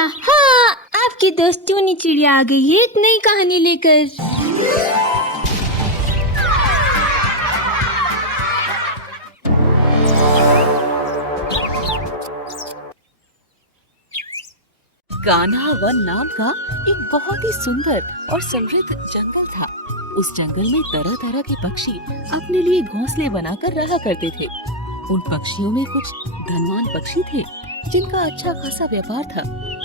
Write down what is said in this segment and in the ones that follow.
चिड़िया। हाँ, आपकी दोस्त टूनी चिड़िया आ गई है एक नई कहानी लेकर। कान्हा वन नाम का एक बहुत ही सुंदर और समृद्ध जंगल था। उस जंगल में तरह तरह के पक्षी अपने लिए घोंसले बनाकर रहा करते थे। उन पक्षियों में कुछ धनवान पक्षी थे जिनका अच्छा खासा व्यापार था,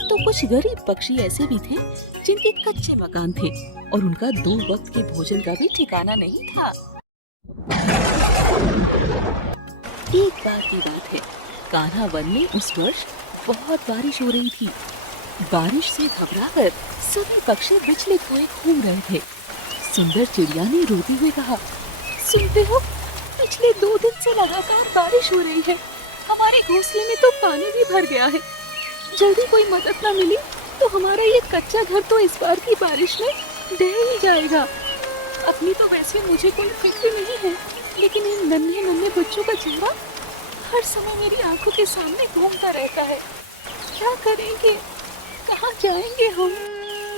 तो कुछ गरीब पक्षी ऐसे भी थे जिनके कच्चे मकान थे और उनका 2 वक्त के भोजन का भी ठिकाना नहीं था। एक बार की बात है, कान्हा वन में उस वर्ष बहुत बारिश हो रही थी। बारिश से घबराकर सभी पक्षी बिजली हुए घूम रहे थे। सुंदर चिड़िया ने रोती हुए कहा, सुनते हो, पिछले 2 दिन से लगातार बारिश हो रही है। हमारे घोंसले में तो पानी भी भर गया है। जल्दी कोई मदद न मिली तो हमारा ये कच्चा घर तो इस बार की बारिश में ढह ही जाएगा। अपनी तो वैसे मुझे कोई फिक्र नहीं है, लेकिन इन नन्हे नन्हे बच्चों का चेहरा हर समय मेरी आंखों के सामने घूमता रहता है। क्या करेंगे, कहाँ जाएंगे हम?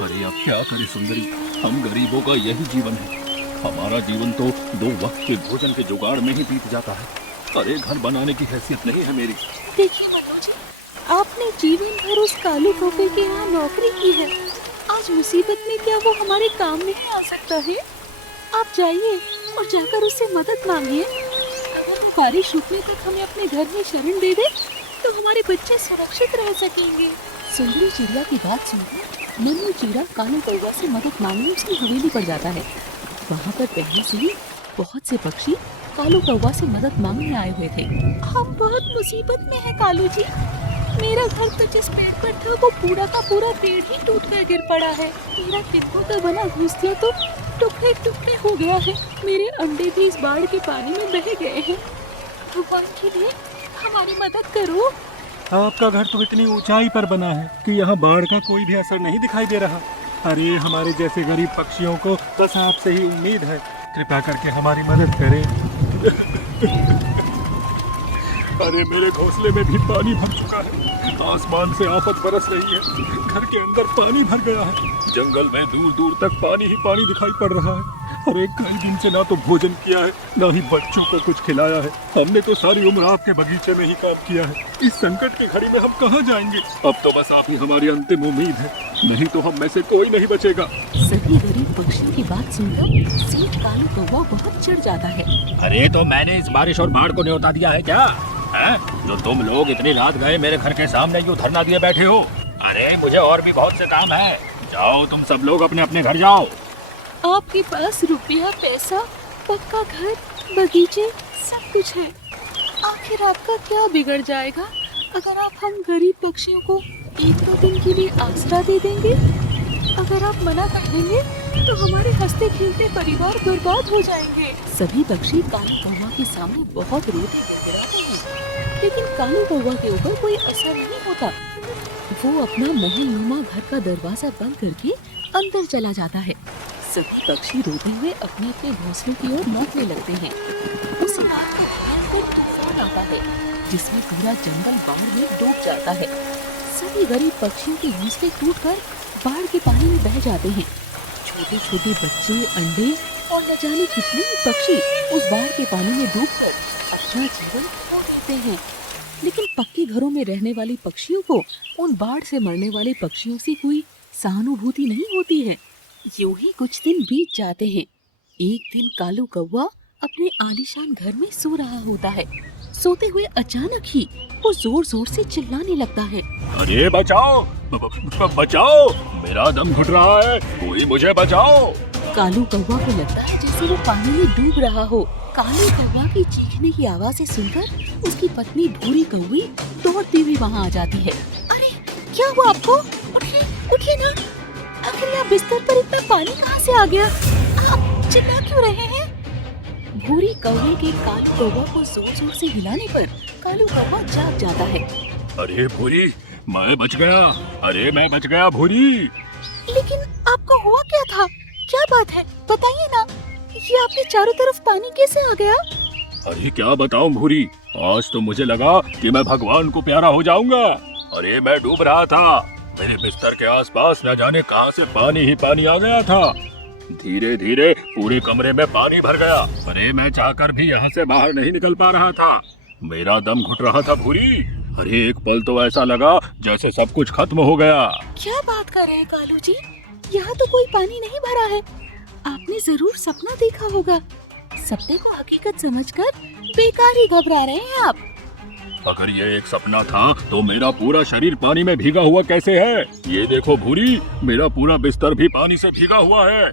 अरे अब क्या करें सुंदरी, हम गरीबों का यही जीवन है। हमारा जीवन तो 2 वक्त के भोजन के जुगाड़ में ही बीत जाता है। अरे घर बनाने की हैसियत नहीं है मेरी। देखिए मनोज जी, आपने जीवन भर उस कालू कौवे के यहाँ नौकरी की है। आज मुसीबत में क्या वो हमारे काम नहीं आ सकता है? आप जाइए और जाकर उससे मदद मांगिए। अगर वो बारिश रुकने तक हमें अपने घर में शरण दे दे तो हमारे बच्चे सुरक्षित रह सकेंगे। सुंदरी चिड़िया की बात सुनकर नन्ही चिड़ा कालू कौवा से मदद मांगने उसकी हवेली पर जाता है। वहाँ पर पहले से ही बहुत से पक्षी कालू कौवा से मदद मांगने आए हुए थे। हम बहुत मुसीबत में हैं कालू जी। मेरा घर तो जिस पेड़ पर था वो पूरा का पूरा पेड़ ही टूट कर गिर पड़ा है। मेरा टिंडों का बना घोंसला तो टुकड़े टुकड़े हो गया है। मेरे अंडे भी इस बाढ़ के पानी में बह गए हैं। भगवान के लिए हमारी मदद करो। आपका घर तो इतनी ऊंचाई पर बना है कि यहाँ बाढ़ का कोई भी असर नहीं दिखाई दे रहा। अरे हमारे जैसे गरीब पक्षियों को बस आपसे ही उम्मीद है, कृपया करके हमारी मदद करें। अरे मेरे घोंसले में भी पानी भर चुका है। आसमान से आफत बरस रही है। घर के अंदर पानी भर गया है। जंगल में दूर दूर तक पानी ही पानी दिखाई पड़ रहा है। और कई दिन से ना तो भोजन किया है, ना ही बच्चों को कुछ खिलाया है। हमने तो सारी उम्र आपके बगीचे में ही काम किया है। इस संकट की घड़ी में हम कहाँ जाएंगे? अब तो बस आप ही हमारी अंतिम उम्मीद है, नहीं तो हम में से कोई नहीं बचेगा। सभी गरीब पक्षियों की बात सुनकर सेठ कालू कौवा बहुत चिढ़ जाता है। अरे तो मैंने इस बारिश और बाढ़ को न्योता दिया है क्या? जो तुम लोग इतनी रात गए मेरे घर के सामने यूं धरना दिए बैठे हो? अरे मुझे और भी बहुत से काम है। जाओ तुम सब लोग अपने अपने घर जाओ। आपके पास रुपया, पैसा, पक्का घर, बगीचे सब कुछ है। आखिर आपका क्या बिगड़ जाएगा अगर आप हम गरीब पक्षियों को 1-2 दिन के लिए आसरा दे देंगे? अगर आप मना कर देंगे तो हमारे हंसते खेलते परिवार बर्बाद हो जाएंगे। सभी पक्षी कालू कौवा के सामने बहुत रोते गिड़गिड़ाते हैं, लेकिन कालू कौवा के ऊपर कोई असर नहीं होता। वो अपना महलनुमा घर का दरवाजा बंद करके अंदर चला जाता है। सभी पक्षी रोते हुए अपने अपने घोंसलों की ओर लौटने लगते हैं। उसी रात को भयंकर तूफान आता है जिसमें पूरा जंगल बाढ़ में डूब जाता है। सभी गरीब पक्षियों के घोंसले टूटकर बाढ़ के पानी में बह जाते हैं। छोटे छोटे बच्चे, अंडे और न जाने कितने ही पक्षी उस बाढ़ के पानी में डूबकर अपना जीवन खो देते हैं। लेकिन पक्के घरों में रहने वाले पक्षियों को उन बाढ़ से मरने वाले पक्षियों से कोई सहानुभूति नहीं होती है। यूं ही कुछ दिन बीत जाते हैं। एक दिन कालू कौवा अपने आलीशान घर में सो रहा होता है। सोते हुए अचानक ही वो जोर जोर से चिल्लाने लगता है, अरे बचाओ, बचाओ, मेरा दम घुट रहा है, कोई मुझे बचाओ। कालू कौवा को लगता है जैसे वो पानी में डूब रहा हो। कालू कौवा की चीखने की आवाज़ें सुनकर उसकी पत्नी भूरी कौवी दौड़ती हुई वहाँ आ जाती है। अरे क्या हुआ आपको? उठिए, उठिए ना। आखिर यहाँ बिस्तर पर इतना पानी कहाँ से आ गया? आप चिल्ला क्यों रहे हैं? भूरी कौवे के कालू कौवा को जोर जोर से हिलाने पर कालू कौवा जाग जाता है। अरे भूरी, मैं बच गया। अरे मैं बच गया भूरी। लेकिन आपको हुआ क्या था? क्या बात है, बताइए ना। ये आपके चारों तरफ पानी कैसे आ गया? अरे क्या बताऊं भूरी, आज तो मुझे लगा कि मैं भगवान को प्यारा हो जाऊंगा। अरे मैं डूब रहा था, मेरे बिस्तर के आसपास न जाने कहां से पानी ही पानी आ गया था। धीरे धीरे पूरे कमरे में पानी भर गया। अरे मैं चाहकर भी यहाँ से बाहर नहीं निकल पा रहा था। मेरा दम घुट रहा था भूरी। अरे एक पल तो ऐसा लगा जैसे सब कुछ खत्म हो गया। क्या बात कर रहे हैं कालू जी, यहाँ तो कोई पानी नहीं भरा है। आपने जरूर सपना देखा होगा। सपने को हकीकत समझकर बेकार ही घबरा रहे हैं आप। अगर ये एक सपना था तो मेरा पूरा शरीर पानी में भीगा हुआ कैसे है? ये देखो भूरी, मेरा पूरा बिस्तर भी पानी से भीगा हुआ है।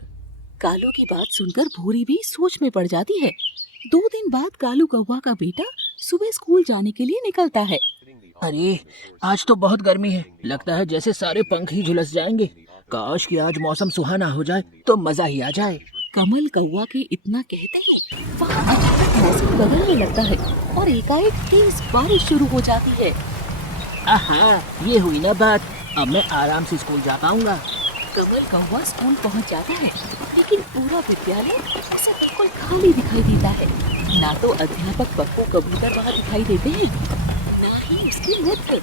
कालू की बात सुनकर भूरी भी सोच में पड़ जाती है। 2 दिन बाद कालू कौवा का बेटा सुबह स्कूल जाने के लिए निकलता है। अरे आज तो बहुत गर्मी है, लगता है जैसे सारे पंख ही झुलस जाएंगे। काश कि आज मौसम सुहाना हो जाए तो मजा ही आ जाए। कमल कौवा के इतना कहते हैं वहाँ अचानक मौसम बदलने लगता है और एकाएक तेज बारिश शुरू हो जाती है। आहा, ये हुई ना बात, अब मैं आराम से स्कूल जा पाऊंगा। कमल कौवा स्कूल पहुँच जाता है, लेकिन पूरा विद्यालय उसे बिल्कुल खाली दिखाई देता है। ना तो अध्यापक पप्पू कबूतर वहाँ दिखाई देते हैं, ना ही उसके मित्र।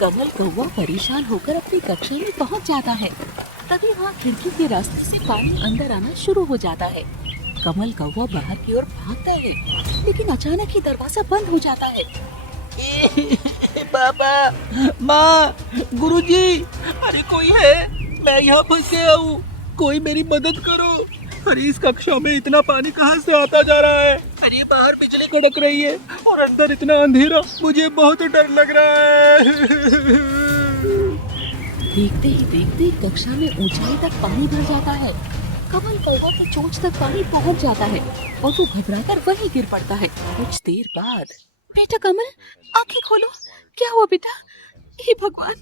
कमल कौवा परेशान होकर अपनी कक्षा में पहुँच जाता है। तभी वहाँ खिड़की के रास्ते से पानी अंदर आना शुरू हो जाता है। कमल कौवा बाहर की ओर भागता है, लेकिन अचानक ही दरवाजा बंद हो जाता है। पापा, माँ, गुरुजी, अरे कोई है? मैं यहाँ फंस गया हूँ, कोई मेरी मदद करो। अरे इस कक्षा में इतना पानी कहाँ से आता जा रहा है? अरे बाहर बिजली कड़क रही है और अंदर इतना अंधेरा, मुझे बहुत डर लग रहा है। देखते ही देखते कक्षा में ऊंचाई तक पानी भर जाता है। कमल कौवा की चोंच तक पानी पहुंच जाता है और वो घबराकर वहीं गिर पड़ता है। कुछ देर बाद, बेटा कमल, आंखें खोलो। क्या हुआ बेटा? हे भगवान,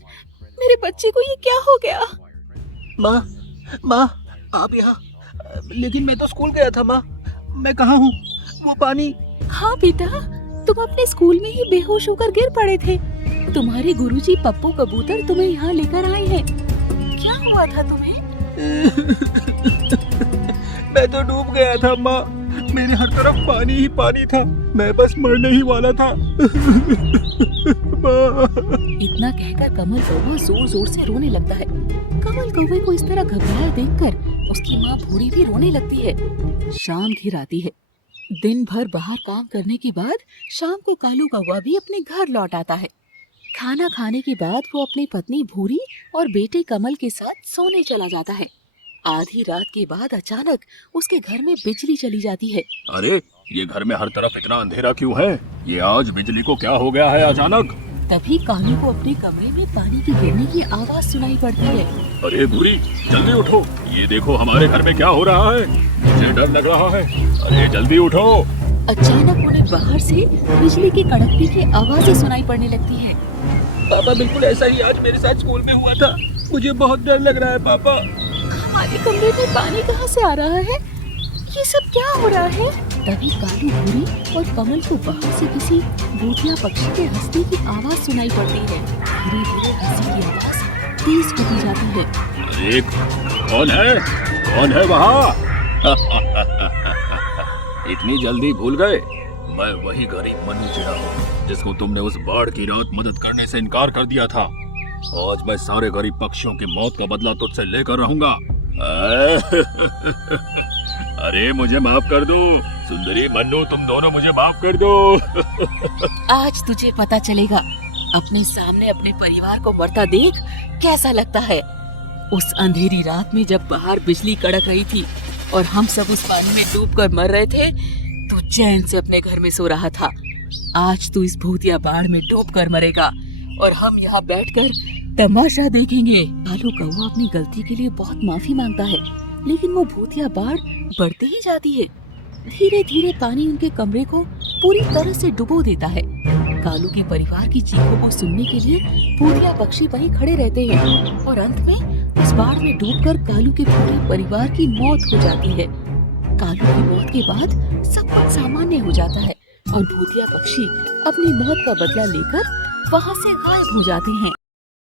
मेरे बच्चे को ये क्या हो गया? माँ, आप यहाँ? लेकिन मैं तो स्कूल गया था माँ, मैं कहाँ हूँ? वो पानी। हाँ बेटा, तुम अपने स्कूल में ही बेहोश होकर गिर पड़े थे। तुम्हारे गुरुजी पप्पू कबूतर तुम्हें यहाँ लेकर आए हैं। क्या हुआ था तुम्हें? मैं तो डूब गया था माँ, मेरे हर तरफ पानी ही पानी था, मैं बस मरने ही वाला था। इतना कहकर कमल कौवा जोर जोर से रोने लगता है। कमल कौवे को इस तरह घबराया देखकर उसकी माँ भूरी भी रोने लगती है। शाम घिर आती है। दिन भर बाहर काम करने के बाद शाम को कालू कौवा भी अपने घर लौट आता है। खाना खाने के बाद वो अपनी पत्नी भूरी और बेटे कमल के साथ सोने चला जाता है। आधी रात के बाद अचानक उसके घर में बिजली चली जाती है। अरे ये घर में हर तरफ इतना अंधेरा क्यों है? ये आज बिजली को क्या हो गया है अचानक? तभी कालू को अपने कमरे में पानी के गिरने की आवाज सुनाई पड़ती है। अरे भूरी, जल्दी उठो, ये देखो हमारे घर में क्या हो रहा है, मुझे डर लग रहा है। अरे जल्दी उठो। अचानक उन्हें बाहर से बिजली की कड़कने की आवाजें सुनाई पड़ने लगती है। पापा, बिल्कुल ऐसा ही आज मेरे साथ स्कूल में हुआ था, मुझे बहुत डर लग रहा है पापा। हमारे कमरे में पानी कहाँ से आ रहा है? ये सब क्या हो रहा है? तभी कालू, भूरी और कमल को बाहर से किसी भूतिया पक्षी के हंसने की आवाज सुनाई पड़ती है। धीरे धीरे हंसी की आवाज तेज होती जाती है। अरे कौन है? कौन है वहाँ? इतनी जल्दी भूल गए? मैं वही गरीब मनु चिड़ा हूँ जिसको तुमने उस बाढ़ की रात मदद करने से इनकार कर दिया था। आज मैं सारे गरीब पक्षियों की मौत का बदला तुझसे लेकर रहूंगा। अरे मुझे माफ कर दो सुंदरी, मन्नू, तुम दोनों मुझे माफ कर दो। आज तुझे पता चलेगा अपने सामने अपने परिवार को मरता देख कैसा लगता है। उस अंधेरी रात में जब बाहर बिजली कड़क रही थी और हम सब उस पानी में डूबकर मर रहे थे, तू चैन से अपने घर में सो रहा था। आज तू इस भूतिया बाढ़ में डूबकर मरेगा और हम यहाँ बैठकर तमाशा देखेंगे। कालू कौवा अपनी गलती के लिए बहुत माफी मांगता है, लेकिन वो भूतिया बाढ़ बढ़ती ही जाती है। धीरे धीरे पानी उनके कमरे को पूरी तरह से डुबो देता है। कालू के परिवार की चीखों को सुनने के लिए भूतिया पक्षी वहीं खड़े रहते हैं और अंत में उस बाढ़ में डूबकर कालू के पूरे परिवार की मौत हो जाती है। कालू की मौत के बाद सब कुछ सामान्य हो जाता है और भूतिया पक्षी अपनी मौत का बदला लेकर वहाँ से गायब हो जाते हैं।